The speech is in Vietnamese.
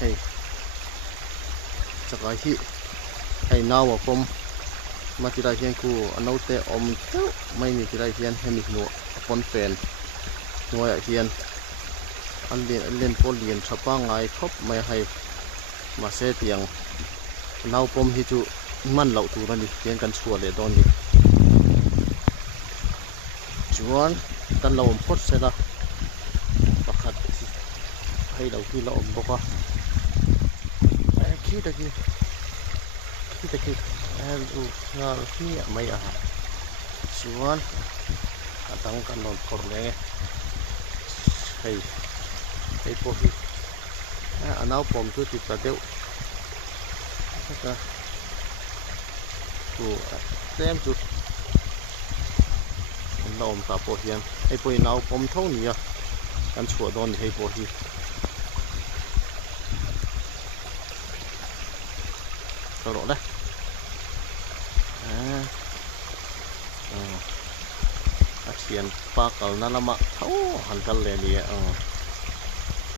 hay chắc là hay nào mà pom mà chỉ là hiện cu anh nấu té cháu mấy người chỉ là hiện hay nụ con phèn nuôi ở hiện anh lên phô liền sắp ngay khóc mấy hay mà xe tiếng nào pom hi chu man lậu tu ra đi tiếng cần xua để đón đi chuan tan lậu phốt xe la bakhat hay đầu khi lậu bốc khi ta lu ngal khi mấy chuan atang kan non khor le hay po hi anau pom tu ti ta deu ka tu tem tu lom ta po hian ai po nau pom thau ni kan chua don hay po hi rồi đấy thiền pa kal na lama thau han kal le ni